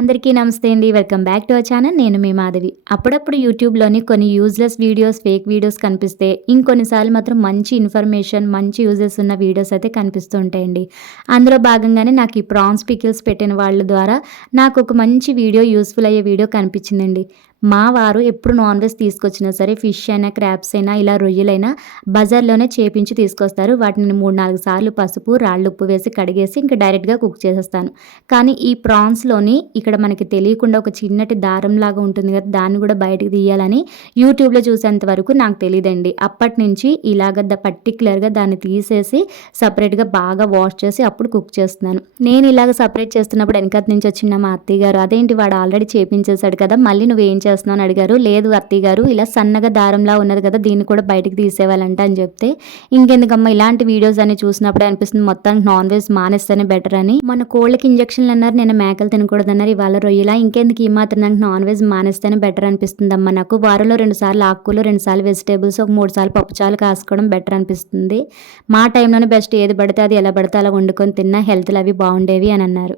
అందరికీ నమస్తే అండి. Welcome back to our channel. నేను మీ మాధవి. అప్పుడప్పుడు యూట్యూబ్‌లోని కొన్ని యూజ్‌లెస్ వీడియోస్, ఫేక్ వీడియోస్ కనిపిస్తే, ఇంకొన్నిసార్లు మాత్రం మంచి ఇన్ఫర్మేషన్, మంచి యూజెస్ ఉన్న వీడియోస్ అయితే కనిపిస్తూ ఉంటాయండి. అందులో భాగంగానే నాకు ఈ ప్రాన్స్ పికిల్స్ పెట్టిన వాళ్ళ ద్వారా నాకు ఒక మంచి వీడియో, యూజ్‌ఫుల్ అయ్యే వీడియో కనిపించిందండి. మా వారు ఎప్పుడు నాన్ వెజ్ తీసుకొచ్చినా సరే, ఫిష్ అయినా, క్రాబ్స్ అయినా, ఇలా రొయ్యలైనా బజార్‌లోనే చేపించి తీసుకొస్తారు. వాటిని 3, 4 సార్లు పసుపు, రాళ్ళుప్పు వేసి కడిగేసి ఇంక డైరెక్ట్‌గా కుక్ చేసేస్తాను. కానీ ఈ ప్రాన్స్‌లోని ఇక్కడ మనకి తెలియకుండా ఒక చిన్నటి దారంలాగా ఉంటుంది కదా! దాన్ని కూడా బయటకి తీయాలని యూట్యూబ్‌లో చూసేంత వరకు నాకు తెలీదండి. అప్పటినుంచి ఇలాగ పర్టిక్యులర్‌గా దాన్ని తీసేసి సెపరేట్‌గా బాగా వాష్ చేసి అప్పుడు కుక్ చేస్తున్నాను. నేను ఇలాగ సెపరేట్ చేస్తున్నప్పుడు వెనకాల నుంచి వచ్చిన మా అత్తయ్య గారు, "అదేంటి వాడు ఆల్రెడీ చేపించేసాడు కదా! మళ్ళీ నువ్వేం చేస్తున్నావు?" అని అడిగారు. "లేదు అత్తయ్య గారు, ఇలా సన్నగా దారంలా ఉన్నది కదా! దీన్ని కూడా బయటకి తీసేవాలంట" అని చెప్తే, ఇంకెందుకమ్మా ఇలాంటి వీడియోస్ అన్ని చూసినప్పుడే అనిపిస్తుంది మొత్తానికి నాన్ వెజ్ మానేస్తేనే బెటర్ అని. మొన్న కోళ్ళకి ఇంజెక్షన్లు అన్నారు, నిన్న మేకలు తినకూడదన్నారు, ఇవాళ రొయ్యలా. ఇంకెందుకు ఈ మాత్రం దానికి నాన్ వెజ్ మానేస్తేనే బెటర్ అనిపిస్తుందమ్మా నాకు. వారంలో 2 సార్లు ఆకుకూరలు, 2 సార్లు వెజిటేబుల్స్, ఒక 3 సార్లు పప్పుచారు కాసుకోవడం బెటర్ అనిపిస్తుంది. మా టైంలోనే బెస్ట్, ఏది పడితే అది ఎలా పడితే అలా వండుకొని తిన్నా హెల్త్‌లు అవి బాగుండేవి అని అన్నారు.